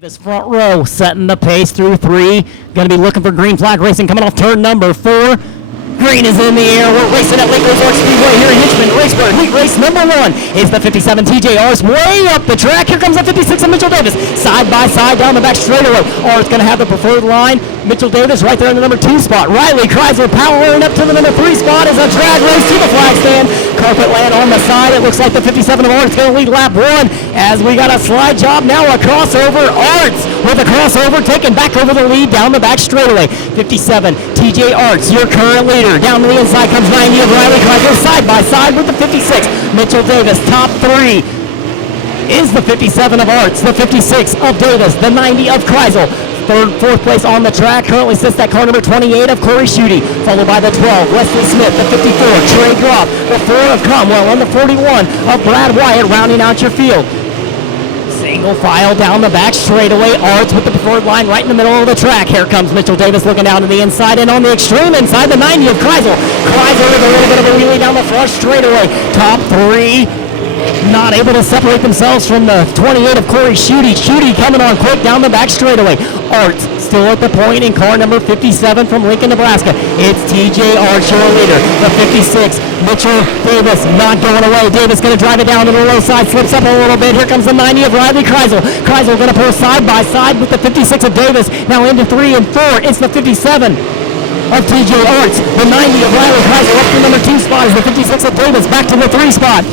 This front row setting the pace through three. Going to be looking for green flag racing coming off turn number 4. Green is in the air. We're racing at Ozark Speedway here in Hitchman. Raceburg. Heat race number 1 is the 57 TJR's way up the track. Here comes the 56 of Mitchell Davis. Side by side down the back straightaway. R's going to have the preferred line. Mitchell Davis right there in the number 2 spot. Riley Chrysler powering up to the number 3 spot as a drag race to the flag stand. Carpet land on the side. It looks like the 57 of Arts going to lead lap 1 as we got a slide job now, a crossover. Arts with a crossover taking back over the lead down the back straightaway. 57 TJ Arts, your current leader. Down the inside comes 90 of Riley Chrysler side by side with the 56. Mitchell Davis top 3 is the 57 of Arts, the 56 of Davis, the 90 of Chrysler. Fourth place on the track currently sits that car number 28 of Corey Schutte, followed by the 12 Wesley Smith, the 54 Trey Groff, the 4 of Cromwell, and the 41 of Brad Wyatt rounding out your field. Single file down the back straightaway. Arts with the preferred line right in the middle of the track. Here comes Mitchell Davis looking down to the inside, and on the extreme inside, the 90 of Chrysler. Chrysler with a little bit of a wheelie down the front straightaway. Top 3 not able to separate themselves from the 28 of Corey Schutte. Schutte coming on quick down the back straightaway. Arts still at the point in car number 57 from Lincoln, Nebraska. It's TJ Arts, your leader. The 56, Mitchell Davis not going away. Davis going to drive it down to the low side, slips up a little bit. Here comes the 90 of Riley Chrysler. Chrysler going to pull side by side with the 56 of Davis. Now into 3 and 4. It's the 57 of TJ Arts. The 90 of Riley Chrysler up to number 2 spot is the 56 of Davis. Back to the 3 spot.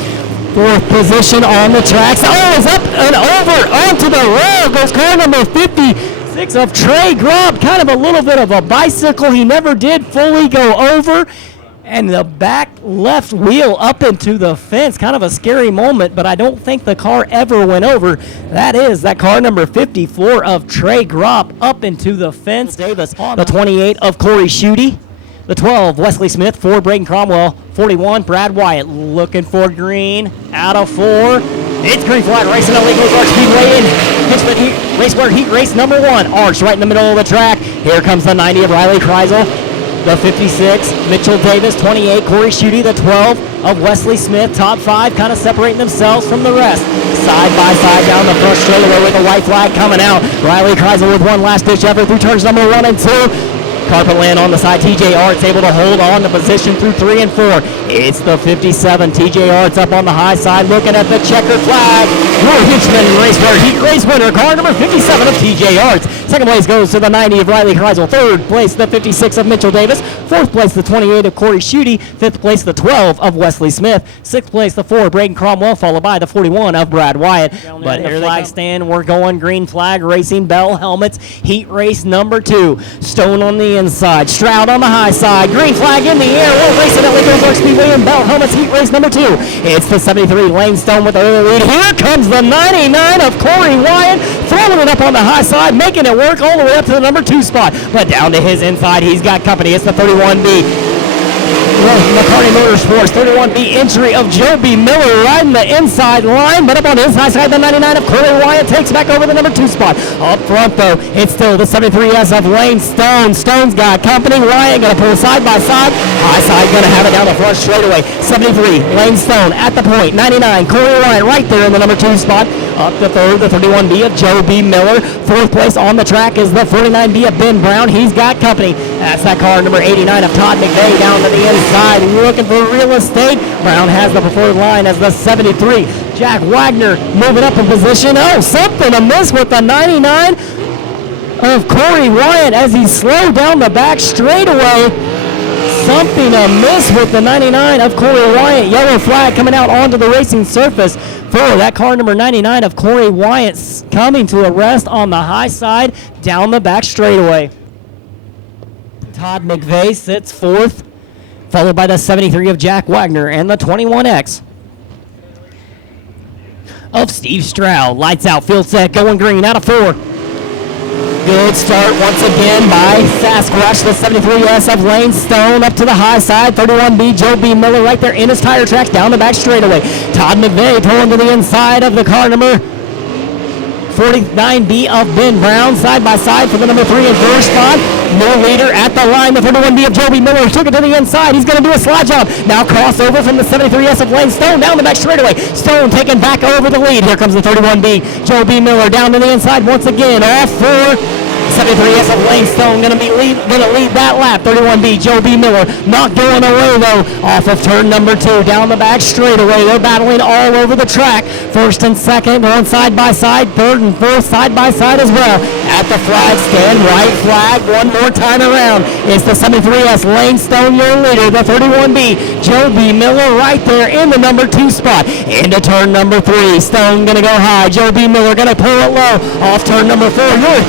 4th position on the tracks. Oh, it's up and over onto the rail. Goes car number 56 of Trey Groff. Kind of a little bit of a bicycle. He never did fully go over. And the back left wheel up into the fence. Kind of a scary moment, but I don't think the car ever went over. That car number 54 of Trey Groff up into the fence. Davis, the 28 of Corey Schutte. The 12, Wesley Smith, 4, Braden Cromwell, 41, Brad Wyatt looking for green, out of 4. It's green flag racing at Ozark Speedway in Hitchman Raceburg Heat Race number 1. Arch right in the middle of the track. Here comes the 90 of Riley Chrysler, the 56, Mitchell Davis, 28, Corey Schutte, the 12 of Wesley Smith, top 5, kind of separating themselves from the rest. Side by side down the front straightaway with the white flag coming out. Riley Chrysler with one last ditch effort through turns number 1 and 2. Carpet land on the side. TJ Arts able to hold on to position through 3 and 4. It's the 57. TJ Arts up on the high side looking at the checkered flag. Hitchman Raceburg Heat Race winner, car number 57 of TJ Arts. Second place goes to the 90 of Riley Chrysler. Third place, the 56 of Mitchell Davis. Fourth place, the 28 of Corey Schutte. Fifth place, the 12 of Wesley Smith. Sixth place, the 4 of Braden Cromwell, followed by the 41 of Brad Wyatt. But here the flag stand, we're going green flag racing, bell helmets, heat race number 2. Stone on the inside, Stroud on the high side, green flag in the air. We're racing at Ozark Speedway in bell helmets, heat race number 2. It's the 73 Lane Stone with the early lead. Here comes the 99 of Corey Wyatt, throwing it up on the high side, making it work all the way up to the number 2 spot. But down to his inside, he's got company. It's the 31B. McCarty Motorsports, 31B entry of Joe B. Miller riding the inside line, but up on his high side, the 99 of Corey Wyatt takes back over the number 2 spot. Up front, though, it's still the 73S of Lane Stone. Stone's got company. Wyatt going to pull side by side. High side going to have it down the front straightaway. 73, Lane Stone at the point. 99, Corey Wyatt right there in the number 2 spot. Up to third, the 31B of Joe B. Miller. Fourth place on the track is the 49B of Ben Brown. He's got company. That's that car number 89 of Todd McVeigh down to the inside, looking for real estate. Brown has the preferred line as the 73. Jack Wagner moving up in position. Oh, something amiss with the 99 of Corey Wyatt as he slowed down the back straightaway. Something amiss with the 99 of Corey Wyatt. Yellow flag coming out onto the racing surface for that car number 99 of Corey Wyatt coming to a rest on the high side down the back straightaway. Todd McVeigh sits 4th, followed by the 73 of Jack Wagner and the 21X of Steve Stroud. Lights out, field set, going green, out of 4. Good start once again by Sasquatch, the 73S of Lane Stone up to the high side. 31B, Joe B. Miller right there in his tire tracks down the back straightaway. Todd McVeigh pulling to the inside of the car number 49B of Ben Brown. Side by side for the number 3 in first spot. No leader at the line. The 31B of Joby Miller took it to the inside. He's going to do a slide job. Now crossover from the 73S of Lane Stone down the back straightaway. Stone taking back over the lead. Here comes the 31B. Joby Miller down to the inside once again. Off for 73S of Lane Stone going to lead that lap. 31B Joby Miller not going away though. Off of turn number 2 down the back straightaway. They're battling all over the track. First and second on side by side. Third and fourth side by side as well. At the flag stand, right flag one more time around. It's the 73S Lane Stone your leader. The 31B Joby Miller right there in the number 2 spot. Into turn number 3. Stone going to go high. Joby Miller going to pull it low. Off turn number 4. Your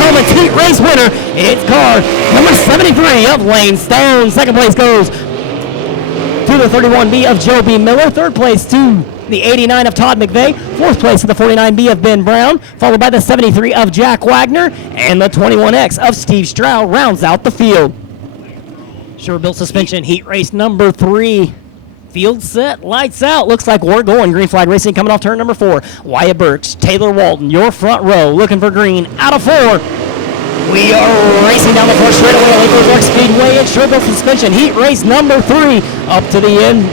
Helmet Heat race winner, it's car number 73 of Lane Stone. Second place goes to the 31B of Joby Miller. Third place to the 89 of Todd McVeigh. Fourth place to the 49B of Ben Brown, followed by the 73 of Jack Wagner, and the 21X of Steve Stroud rounds out the field. Sure-built suspension, heat race number 3. Field set, lights out. Looks like we're going. Green flag racing coming off turn number 4. Wyatt Burks, Taylor Walton, your front row, looking for green. Out of 4. We are racing down the first straightaway at Ozark Speedway in sure-built suspension. Heat race number 3 up to the end.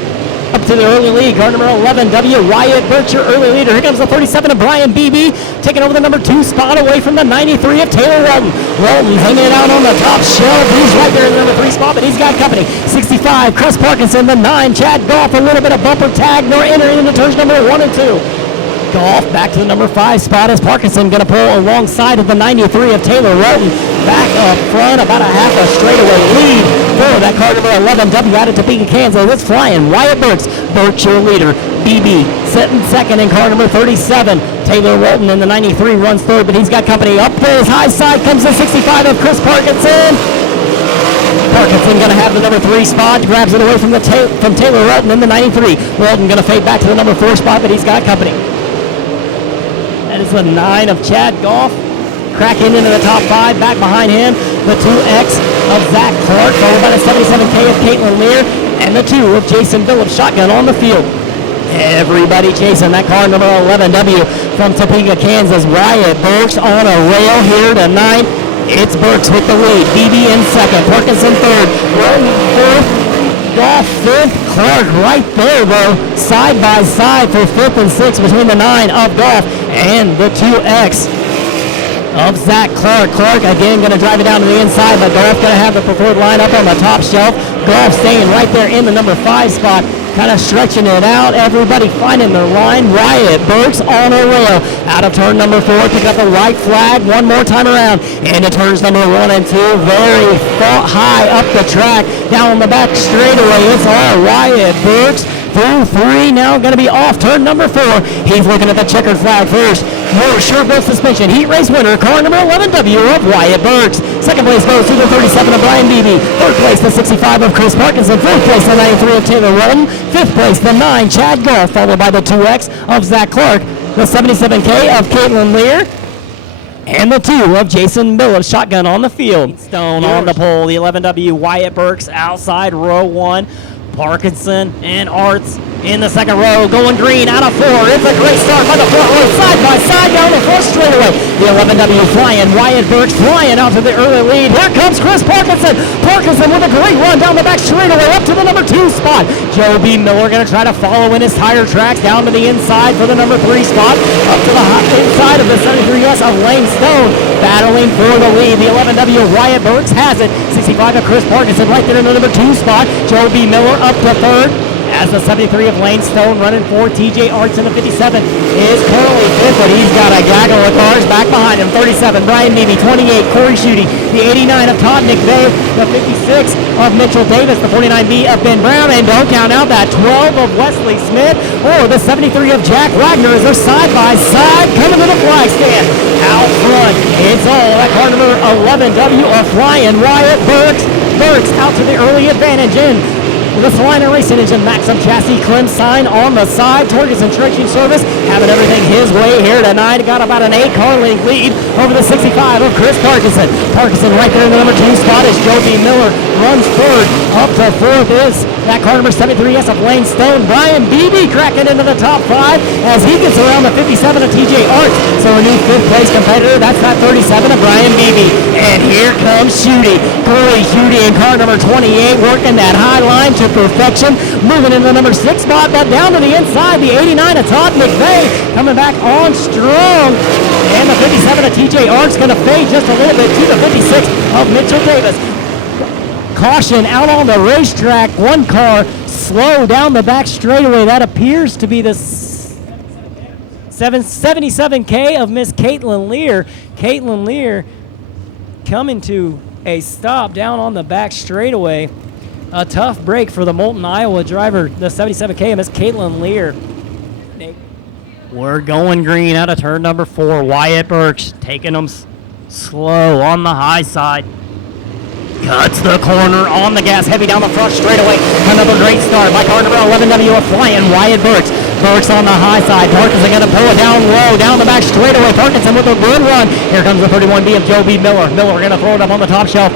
Up to the early lead, car number 11W, Wyatt Burks, your early leader. Here comes the 37 of Brian Beebe, taking over the number 2 spot away from the 93 of Taylor Walton. Walton hanging it out on the top shelf. He's right there in the number 3 spot, but he's got company. 65, Chris Parkinson, the 9, Chad Goff, a little bit of bumper tag, nor entering into turns number 1 and 2. Goff back to the number 5 spot as Parkinson going to pull alongside of the 93 of Taylor Walton. Back up front, about a half a straightaway lead for that car number 11W out of Topeka, Kansas. It's flying. Wyatt Burks, Burks your leader. BB sitting second in car number 37. Taylor Walton in the 93 runs third, but he's got company. Up there his high side comes the 65 of Chris Parkinson. Parkinson going to have the number 3 spot, grabs it away from Taylor Walton in the 93. Walton going to fade back to the number 4 spot, but he's got company. That is the 9 of Chad Goff. Cracking into the top 5. Back behind him, the 2X of Zach Clark, followed by the 77K of Caitlin Lear, and the 2 of Jason Phillips. Shotgun on the field. Everybody chasing that car number 11W from Topeka, Kansas. Wyatt Burks on a rail here tonight. It's Burks with the lead. BB in second. Parkinson third. Walton fourth. Goff fifth. Clark right there though, side by side for 5th and 6th between the 9 of Goff and the 2X of Zach Clark. Clark again going to drive it down to the inside, but Goff going to have the preferred line up on the top shelf. Goff staying right there in the number 5 spot, kind of stretching it out. Everybody finding their line. Wyatt Burks on a rail. Out of turn number 4, pick up the right flag one more time around. Into turns number 1 and 2. Very high up the track. Down the back straightaway. It's all Wyatt Burks. Through 3, now going to be off turn number 4. He's looking at the checkered flag first. More sure-built suspension. Heat race winner, car number 11W of Wyatt Burks. Second place goes to the 37 of Brian Beebe. Third place, the 65 of Chris Parkinson. Fourth place, the 93 of Taylor Walton. Fifth place, the 9, Chad Goff, followed by the 2X of Zach Clark. The 77K of Caitlin Lear. And the 2 of Jason Miller. Shotgun on the field. Stone on the pole. The 11W Wyatt Burks outside row 1. Parkinson and Arts in the second row, going green out of 4. It's a great start by the front row, side by side down the first straightaway. The 11W flying, Wyatt Burks flying out to the early lead. Here comes Chris Parkinson. Parkinson with a great run down the back straightaway up to the number 2 spot. Joby Miller going to try to follow in his tire tracks down to the inside for the number 3 spot. Up to the inside of the 73S of Lane Stone, battling for the lead. The 11W Wyatt Burks has it. 65 of Chris Parkinson right there in the number 2 spot. Joby Miller up to 3rd. As the 73 of Lane Stone running for TJ Arts in the 57 is currently 5th, but he's got a gaggle of cars back behind him. 37, Brian Beebe. 28, Corey Schutte. The 89 of Todd McVeigh. The 56 of Mitchell Davis. The 49B of Ben Brown. And don't count out that 12 of Wesley Smith or the 73 of Jack Wagner as they're side by side coming to the flag stand. Out front, it's all that car number 11W of flying Wyatt Burks. Burks out to the early advantage in the Salina Racing Engine Maxim Chassis Clem sign on the side. Torgerson Trenching Service having everything his way here tonight. Got about an 8-car length lead over the 65 of Chris Parkinson. Parkinson right there in the number 2 spot as Joe B. Miller runs third. Up to fourth is that car number 73S of Lane Stone. Brian Beebe cracking into the top 5 as he gets around the 57 of TJ Arts. So a new 5th place competitor. That's that 37 of Brian Beebe. And here comes Schutte. Corey Schutte in car number 28 working that high line to perfection. Moving into the number 6 spot, but down to the inside, the 89 of Todd McVeigh coming back on strong. And the 57 of TJ Arts going to fade just a little bit to the 56 of Mitchell Davis. Caution out on the racetrack. One car slow down the back straightaway. That appears to be the 77K of Miss Caitlin Lear. Caitlin Lear coming to a stop down on the back straightaway. A tough break for the Moulton, Iowa driver, the 77K of Miss Caitlin Lear. We're going green out of turn number 4. Wyatt Birch taking them slow on the high side. Cuts the corner on the gas, heavy down the front straightaway. Another great start by car number 11W of flying Wyatt Birch. Birch on the high side. Parkinson going to pull it down low, down the back straightaway. Parkinson with a good run. Here comes the 31B of Joe B. Miller. Miller going to throw it up on the top shelf.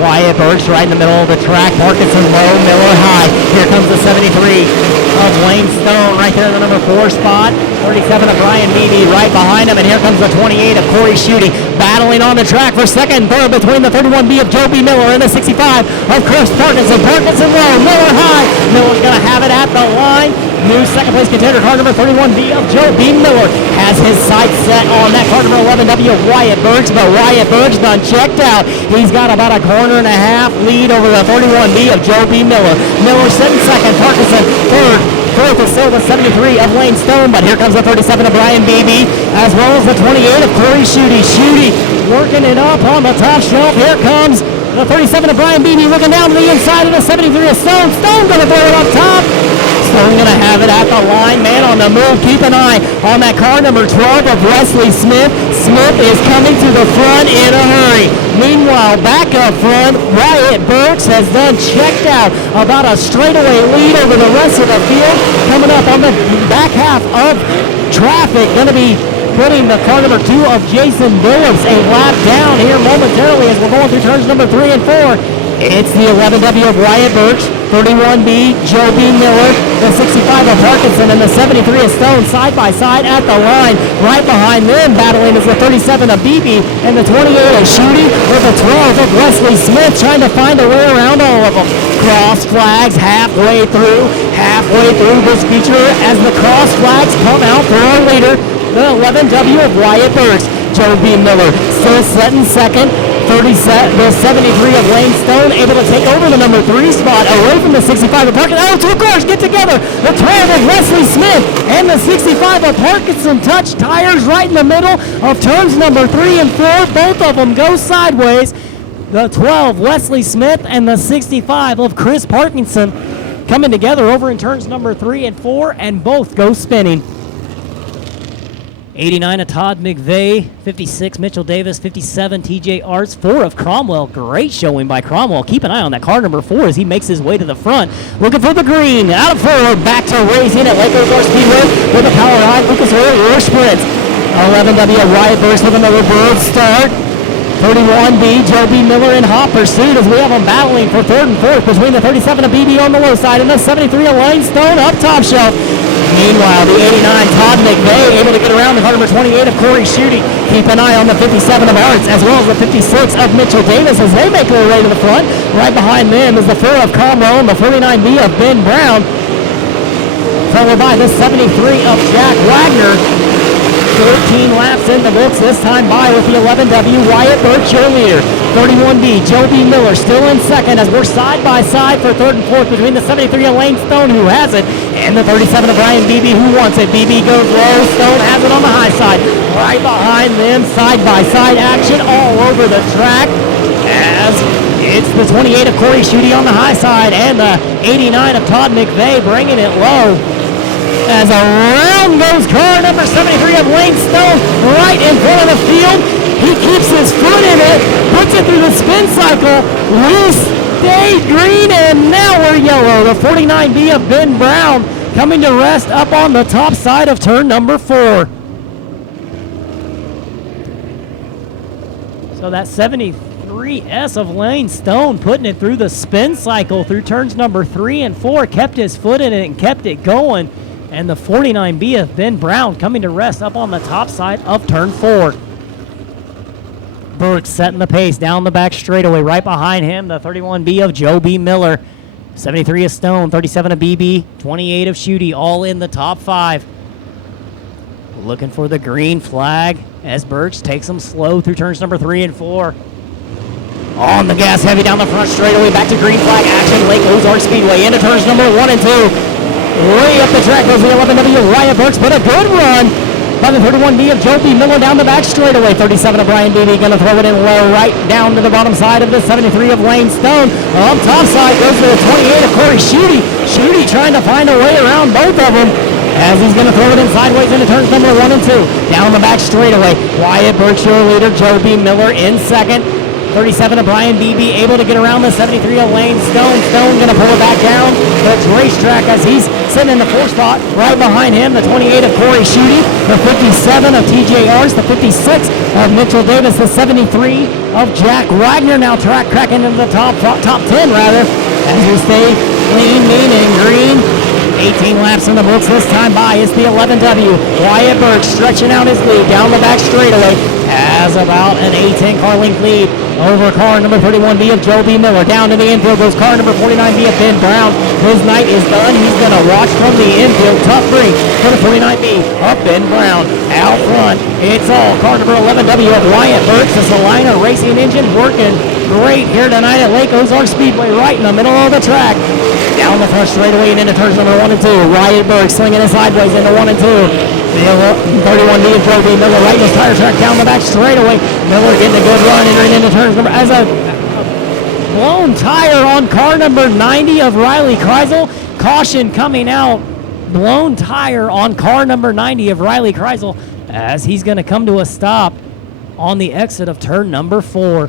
Wyatt Birch right in the middle of the track. Parkinson low, Miller high. Here comes the 73 of Wayne Stone right there in the number 4 spot. 37 of Brian Beebe right behind him. And here comes the 28 of Corey Schutte battling on the track for second and third between the 31B of Joe B. Miller and the 65 of Chris Parkinson. Parkinson low, Miller high. Miller's going to have it at the line. New second place contender, car number 31B of Joe B. Miller has his sights set on that car number 11W of Wyatt Birch, but Wyatt Birch done checked out. He's got about a corner and a half lead over the 31B of Joe B. Miller. Miller sitting second, Parkinson third. Fourth is still the 73 of Lane Stone, but here comes the 37 of Brian Beebe, as well as the 28 of Corey Schutte. Schutte working it up on the top shelf. Here comes the 37 of Brian Beebe looking down to the inside of the 73 of Stone. Stone going to throw it up top. Stone going to have it at the line. Man on the move. Keep an eye on that car number 12 of Wesley Smith. Smith is coming to the front in a hurry. Meanwhile, back up front, Wyatt Birch has done checked out. About a straightaway lead over the rest of the field. Coming up on the back half of traffic. Going to be putting the car number 2 of Jason Billups a lap down here momentarily as we're going through turns number 3 and 4. It's the 11W of Wyatt Birch, 31B Joe B. Miller, the 65 of Parkinson, and the 73 of Stone side by side at the line. Right behind them battling is the 37 of Beebe and the 28 of Schutte with the 12 of Wesley Smith trying to find a way around all of them. Cross flags halfway through this feature as the cross flags come out for our leader, the 11W of Wyatt Birch. Joe B. Miller still setting second. The 73 of Lane Stone able to take over the number 3 spot away from the 65 of Parkinson. Oh, 2 cars get together. The 12 of Wesley Smith and the 65 of Parkinson touch tires right in the middle of turns number 3 and 4. Both of them go sideways. The 12 Wesley Smith and the 65 of Chris Parkinson coming together over in turns number 3 and 4, and both go spinning. 89 of Todd McVeigh, 56 Mitchell Davis, 57 TJ Arts, 4 of Cromwell. Great showing by Cromwell. Keep an eye on that car number 4 as he makes his way to the front. Looking for the green. Out of 4, back to racing at Lake Ozark Speedway with a POWRi. Lucas Oil sprints. 11W Wyatt Birch with another bird start. 31B Joe B. Miller in hot pursuit as we have them battling for 3rd and 4th between the 37 of BB on the low side and the 73 of Lane Stone up top shelf. Meanwhile, the 89 Todd McVeigh able to get around the car number 28 of Corey Schutte. Keep an eye on the 57 of Arts as well as the 56 of Mitchell Davis as they make their way to the front. Right behind them is the 4 of Cromwell and the 49B of Ben Brown, followed by the 73 of Jack Wagner. 13 laps in the books this time by with the 11W Wyatt Birch, your leader. 31B Joe B. Miller still in second as we're side by side for 3rd and 4th between the 73 of Lane Stone, who has it, and the 37 of Brian Beebe, who wants it. Beebe goes low, Stone has it on the high side. Right behind them, side by side action all over the track as it's the 28 of Corey Schutte on the high side and the 89 of Todd McVeigh bringing it low. As around goes car number 73 of Lane Stone right in front of the field. He keeps his foot in it, puts it through the spin cycle, loose stayed green, and now we're yellow. The 49B of Ben Brown coming to rest up on the top side of turn number 4. So that 73S of Lane Stone putting it through the spin cycle through turns number 3 and 4, kept his foot in it and kept it going. And the 49B of Ben Brown coming to rest up on the top side of turn 4. Burke setting the pace down the back straightaway. Right behind him, the 31B of Joe B. Miller. 73 of Stone, 37 of BB, 28 of Shooty, all in the top 5. Looking for the green flag as Burks takes them slow through turns number 3 and 4. On the gas, heavy down the front straightaway, back to green flag action. Lake Ozark Speedway into turns number 1 and 2. Way up the track goes the 11W Wyatt Burks, but a good run by the 31B of Joe B. Miller down the back straightaway. 37 of Brian Beebe going to throw it in low right down to the bottom side of the 73 of Lane Stone. Up top side goes to the 28 of Corey Shooty. Shooty trying to find a way around both of them as he's going to throw it in sideways into turns number 1 and 2. Down the back straightaway, Wyatt Burks, your leader. Joe B. Miller in second. 37 of Brian Beebe able to get around the 73 of Lane Stone. Stone going to pull it back down the racetrack as he's sitting in the 4 spot. Right behind him, the 28 of Corey Shooty, the 57 of TJ Ars, the 56 of Mitchell Davis, the 73 of Jack Wagner. Now track cracking into the top 10 rather, as we stay clean, mean, and green. 18 laps in the books this time by. It's the 11W. Wyatt Burke stretching out his lead down the back straightaway. Has about an 8-10 car length lead over car number 31B of Joe B. Miller. Down to the infield goes car number 49B of Ben Brown. His night is done. He's going to watch from the infield. Tough break for the 49B of Ben Brown. Out front, it's all car number 11W of Wyatt Burke. The Salina Racing engine working great here tonight at Lake Ozark Speedway, right in the middle of the track. Down the front straightaway and into turns number 1 and 2. Wyatt Burke slinging it sideways into 1 and 2. The 31B of Joe B. Miller right in his tire track down the back straightaway. Miller getting a good run entering into turns number as a blown tire on car number 90 of Riley Kreisel. Caution coming out. Blown tire on car number 90 of Riley Kreisel as he's going to come to a stop on the exit of turn number 4.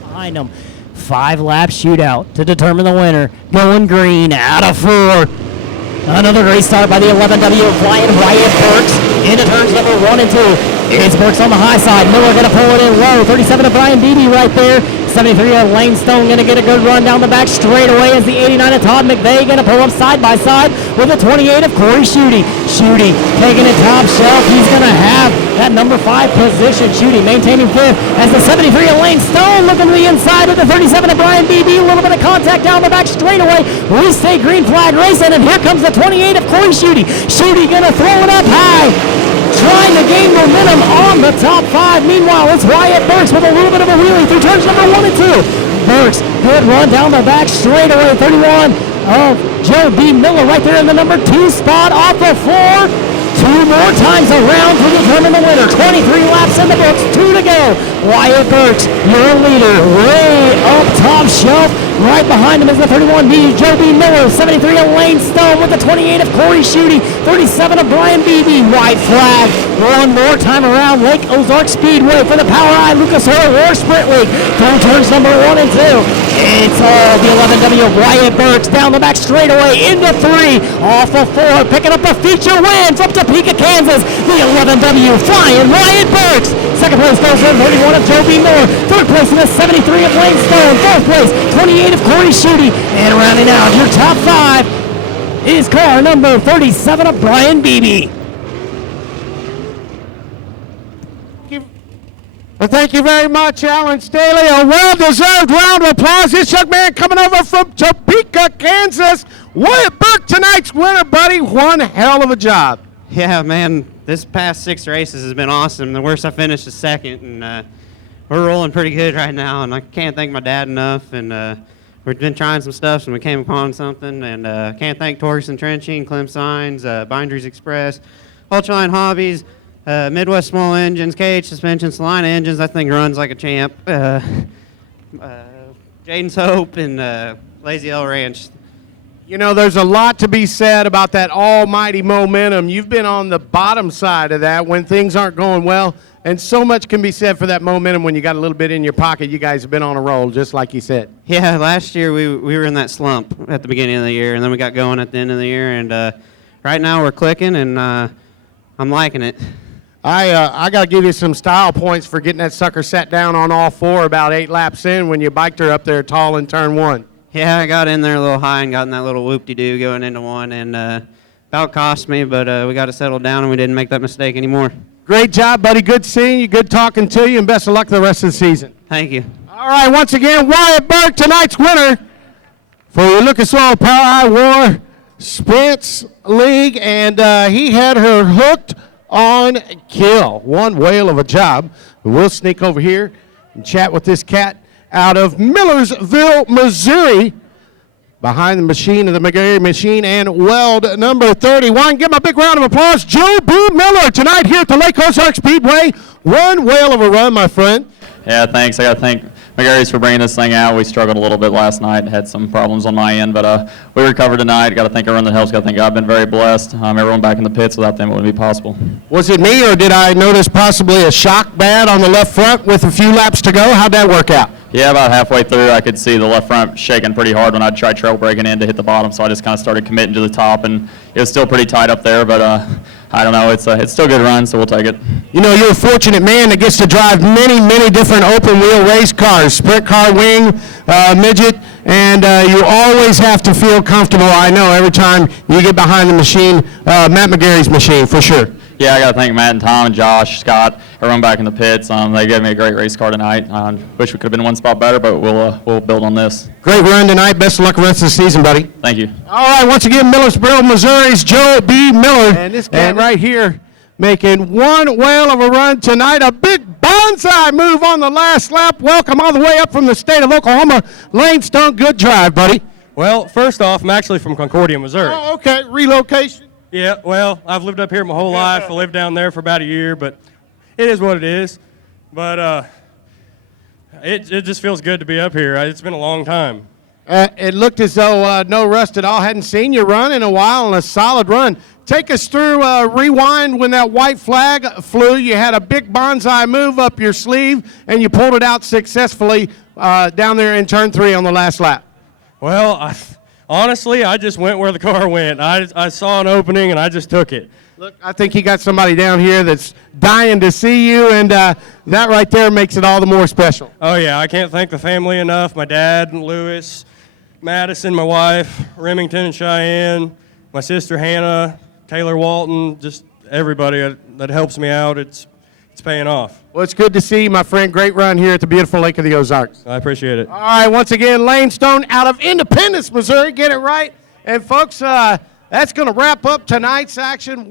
Behind him. 5-lap shootout to determine the winner. Going green out of 4. Another great start by the 11W flying Wyatt Burks into turns number 1 and 2. It's Burks on the high side. Miller going to pull it in low. 37 of Brian Beebe right there. 73 of Lane Stone going to get a good run down the back straightaway as the 89 of Todd McVeigh going to pull up side by side with the 28 of Corey Shooty. Shooty taking it top shelf. He's going to have that number 5 position. Shooty maintaining 5th as the 73 of Lane Stone looking to the inside of the 37 of Brian Beebe. A little bit of contact down the back straightaway. We stay green flag racing, and here comes the 28 of Corey Shooty. Shooty going to throw it up high, trying to gain momentum on the top 5. Meanwhile, it's Wyatt Burks with a little bit of a wheelie through turns number 1 and 2. Burks, good run down the back straightaway. 31 of Joe B. Miller right there in the number 2 spot off of 4. 2 more times around to determine the winner. 23 laps in the books, 2 to go. Wyatt Burks, your leader, way up top shelf. Right behind him is the 31B, Joe B. Miller. 73 of Lane Stone with the 28 of Corey Shooty. 37 of Brian Beebe. White flag. 1 more time around Lake Ozark Speedway for the POWRi Lucas Oil War Sprint League. Through turns number 1 and 2. It's all the 11W of Wyatt Burks down the back straightaway into 3. Off of 4, picking up a feature win from Topeka, Kansas. The 11W flying Wyatt Burks. Second place goes to 31 of Joe B. Miller. Third place in the 73 of Lane Stone. Fourth place, 28 of Corey Shooty. And rounding out your top 5 is car number 37 of Brian Beebe. Well, thank you very much, Alan Staley. A well-deserved round of applause. This young man coming over from Topeka, Kansas. Wyatt Burke, tonight's winner, buddy. One hell of a job. Yeah, man, this past 6 races has been awesome. The worst I finished is second, and we're rolling pretty good right now, and I can't thank my dad enough, and we've been trying some stuff, and we came upon something, and can't thank Torgerson Trenching, Clem Signs, Binderies Express, Ultraline Hobbies, Midwest Small Engines, KH Suspension, Salina Engines. That thing runs like a champ. Jaden's Hope and Lazy L Ranch. You know, there's a lot to be said about that almighty momentum. You've been on the bottom side of that when things aren't going well, and so much can be said for that momentum when you got a little bit in your pocket. You guys have been on a roll, just like you said. Yeah, last year we were in that slump at the beginning of the year, and then we got going at the end of the year, and right now we're clicking, and I'm liking it. I got to give you some style points for getting that sucker sat down on all four about 8 laps in when you biked her up there tall in turn 1. Yeah, I got in there a little high and got in that little whoop-de-doo going into one, and about cost me, but we got it settled down, and we didn't make that mistake anymore. Great job, buddy. Good seeing you, good talking to you, and best of luck the rest of the season. Thank you. All right, once again, Wyatt Burke, tonight's winner for the Lucas Oil POWRi War Sprints League, and he had her hooked on kill. One whale of a job. We'll sneak over here and chat with this cat out of Millersville, Missouri, behind the machine of the McGarry machine and weld number 31. Give him a big round of applause. Joe B. Miller tonight here at the Lake Ozark Speedway. One whale of a run, my friend. Yeah, thanks. I got to thank McGarry's for bringing this thing out. We struggled a little bit last night, had some problems on my end, but we recovered tonight. Got to thank everyone that helps. Got to thank God. I've been very blessed. Everyone back in the pits. Without them, it wouldn't be possible. Was it me, or did I notice possibly a shock bad on the left front with a few laps to go? How'd that work out? Yeah, about halfway through, I could see the left front shaking pretty hard when I tried trail braking in to hit the bottom, so I just kind of started committing to the top, and it was still pretty tight up there, but I don't know. It's still a good run, so we'll take it. You know, you're a fortunate man that gets to drive many, many different open-wheel race cars, sprint car, wing, midget, and you always have to feel comfortable, I know, every time you get behind the machine, Matt McGarry's machine, for sure. Yeah, I got to thank Matt and Tom and Josh, Scott, everyone back in the pits. They gave me a great race car tonight. Wish we could have been one spot better, but we'll build on this. Great run tonight. Best of luck the rest of the season, buddy. Thank you. All right, once again, Millersville, Missouri's Joe B. Miller. And this guy right here making one whale of a run tonight. A big bonsai move on the last lap. Welcome all the way up from the state of Oklahoma. Lane Stone, good drive, buddy. Well, first off, I'm actually from Concordia, Missouri. Oh, okay. Relocation. Yeah, well, I've lived up here my whole life. I lived down there for about a year, but it is what it is. But it just feels good to be up here. It's been a long time. It looked as though no rust at all. Hadn't seen you run in a while, and a solid run. Take us through rewind when that white flag flew. You had a big bonsai move up your sleeve, and you pulled it out successfully down there in turn 3 on the last lap. Well, honestly, I just went where the car went. I saw an opening, and I just took it. Look, I think you got somebody down here that's dying to see you, and that right there makes it all the more special. Oh, yeah, I can't thank the family enough. My dad, Lewis, Madison, my wife, Remington and Cheyenne, my sister Hannah, Taylor Walton, just everybody that helps me out. It's paying off. Well, it's good to see you, my friend. Great run here at the beautiful Lake of the Ozarks. I appreciate it. All right, once again, Lane Stone out of Independence, Missouri. Get it right. And, folks, that's going to wrap up tonight's action.